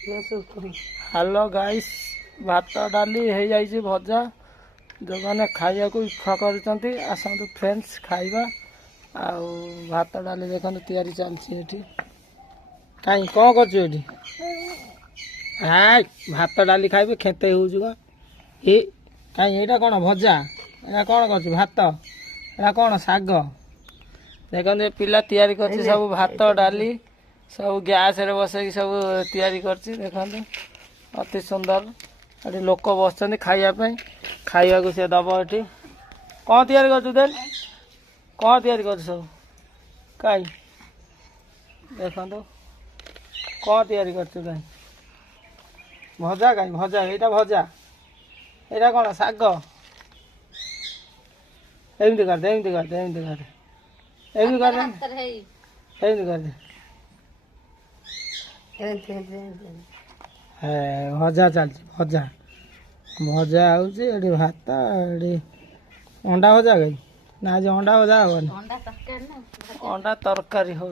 Hello guys भात डाली हो जाइए भजा जो मैंने खाया को इच्छा करते आसतु फ्रेंड्स खाइबा आउ भात डाली देखो तैयारी चलती कहीं कौन कर भात डाली खाइबे खेते हो कहीं यहाँ कौन भजा यहाँ कौन कर भात यहाँ कौन शाग देखते पिला तैयारी कर सब भात डाली सब गैस रे बसई सब तैयारी करछि देखते अति सुंदर ये लोक बस खाइबा खाइबा को सी दब ये कौन तैयारी कर कौन तैयारी कर सब कहीं देखो कौन तैयारी कर कहीं भजा कहीं भजा यहाँ भजा यहाँ कौन शाग एमती करदे एमती करदे एमती करदे एमती करदे एमती करदे भजा चलती भजा भजा हो भात अंडा भजा गई ना आज अंडा भजा हेनी अंडा तरकारी हो।